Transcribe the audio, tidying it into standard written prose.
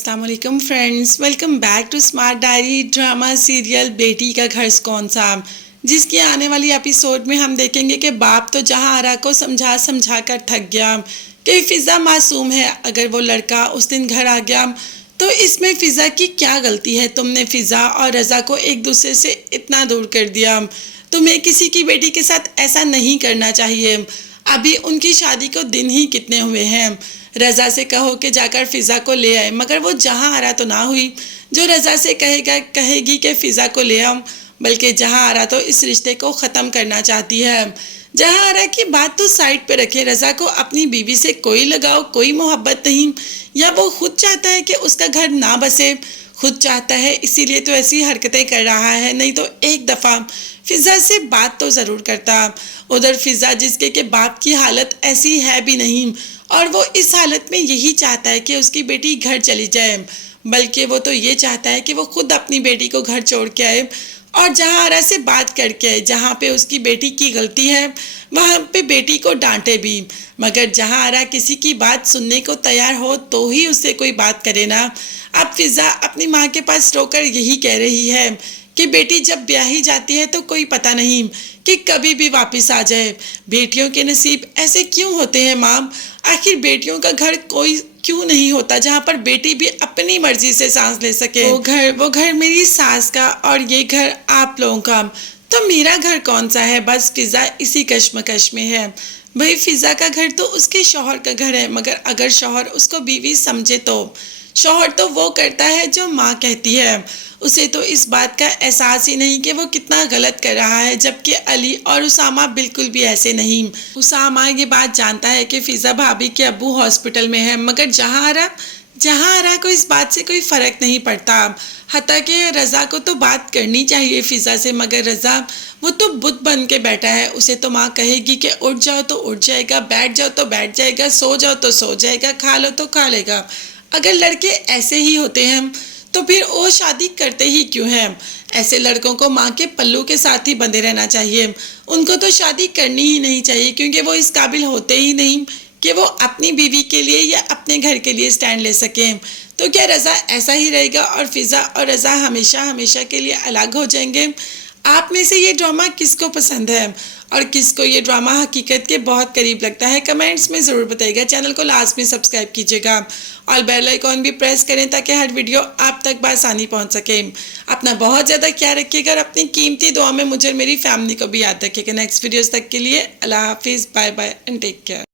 السلام علیکم friends, welcome back to Smart Diary drama serial Beti ka گھر کون سا، جس کی آنے والی ایپیسوڈ میں ہم دیکھیں گے کہ باپ تو جہاں آرا کو سمجھا کر تھک گیا کہ فضا معصوم ہے، اگر وہ لڑکا اس دن گھر آ گیا تو اس میں فضا کی کیا غلطی ہے؟ تم نے فضا اور رضا کو ایک دوسرے سے اتنا دور کر دیا، تمہیں کسی کی بیٹی کے ساتھ ایسا نہیں کرنا چاہیے، ابھی ان کی شادی کو دن ہی کتنے ہوئے ہیں، رضا سے کہو کہ جا کر فضا کو لے آئے، مگر وہ جہاں آرا تو نہ ہوئی جو رضا سے کہے گی کہ فضا کو لے آؤ، بلکہ جہاں آرا تو اس رشتے کو ختم کرنا چاہتی ہے۔ جہاں آرا کی بات تو سائڈ پہ رکھے، رضا کو اپنی بیوی سے کوئی لگاؤ، کوئی محبت نہیں، یا وہ خود چاہتا ہے کہ اس کا گھر نہ بسے، خود چاہتا ہے اسی لیے تو ایسی حرکتیں کر رہا ہے، نہیں تو ایک دفعہ فضا سے بات تو ضرور کرتا۔ ادھر فضا جس کے کہ باپ کی حالت ایسی ہے بھی نہیں، اور وہ اس حالت میں یہی چاہتا ہے کہ اس کی بیٹی گھر چلی جائے، بلکہ وہ تو یہ چاہتا ہے کہ وہ خود اپنی بیٹی کو گھر چھوڑ کے آئے اور جہاں آرا سے بات کر کے آئے، جہاں پہ اس کی بیٹی کی غلطی ہے وہاں پہ بیٹی کو ڈانٹے بھی، مگر جہاں آرا کسی کی بات سننے کو تیار ہو تو ہی اس سے کوئی بات کرے نا۔ اب فضا اپنی ماں کے پاس رو کر یہی کہہ رہی ہے کہ بیٹی جب بیاہی جاتی ہے تو کوئی پتہ نہیں کہ کبھی بھی واپس آ جائے، بیٹیوں کے نصیب ایسے کیوں ہوتے ہیں ماں؟ آخر بیٹیوں کا گھر کوئی کیوں نہیں ہوتا جہاں پر بیٹی بھی اپنی مرضی سے سانس لے سکے؟ وہ گھر میری ساس کا اور یہ گھر آپ لوگوں کا، تو میرا گھر کون سا ہے؟ بس فضا اسی کشمکش میں ہے۔ بھئی فضا کا گھر تو اس کے شوہر کا گھر ہے، مگر اگر شوہر اس کو بیوی سمجھے تو شوہر تو وہ کرتا ہے جو ماں کہتی ہے، اسے تو اس بات کا احساس ہی نہیں کہ وہ کتنا غلط کر رہا ہے، جبکہ علی اور اسامہ بالکل بھی ایسے نہیں۔ اسامہ یہ بات جانتا ہے کہ فضا بھابی کے ابو ہاسپٹل میں ہے، مگر جہاں آرا کو اس بات سے کوئی فرق نہیں پڑتا، حتیٰ کہ رضا کو تو بات کرنی چاہیے فضا سے، مگر رضا وہ تو بت بن کے بیٹھا ہے، اسے تو ماں کہے گی کہ اٹھ جاؤ تو اٹھ جائے گا، بیٹھ جاؤ تو بیٹھ جائے گا، سو جاؤ تو سو جائے گا، کھا لو تو کھا لے گا۔ اگر لڑکے ایسے ہی ہوتے ہیں تو پھر وہ شادی کرتے ہی کیوں ہیں؟ ایسے لڑکوں کو ماں کے پلو کے ساتھ ہی بندھے رہنا چاہیے، ان کو تو شادی کرنی ہی نہیں چاہیے، کیونکہ وہ اس قابل ہوتے ہی نہیں کہ وہ اپنی بیوی کے لیے یا اپنے گھر کے لیے سٹینڈ لے سکیں۔ تو کیا رضا ایسا ہی رہے گا اور فضا اور رضا ہمیشہ کے لیے الگ ہو جائیں گے؟ آپ میں سے یہ ڈرامہ کس کو پسند ہے اور کس کو یہ ڈرامہ حقیقت کے بہت قریب لگتا ہے؟ کمنٹس میں ضرور بتائیے گا۔ چینل کو لازمی میں سبسکرائب کیجیے گا اور بیل آئیکن بھی پریس کریں تاکہ ہر ویڈیو آپ تک بآسانی پہنچ سکے۔ اپنا بہت زیادہ خیال رکھیے گا اور اپنی قیمتی دعا میں مجھے اور میری فیملی کو بھی یاد رکھیے گا۔ نیکسٹ ویڈیوز تک کے لیے اللہ حافظ، bye bye and take care.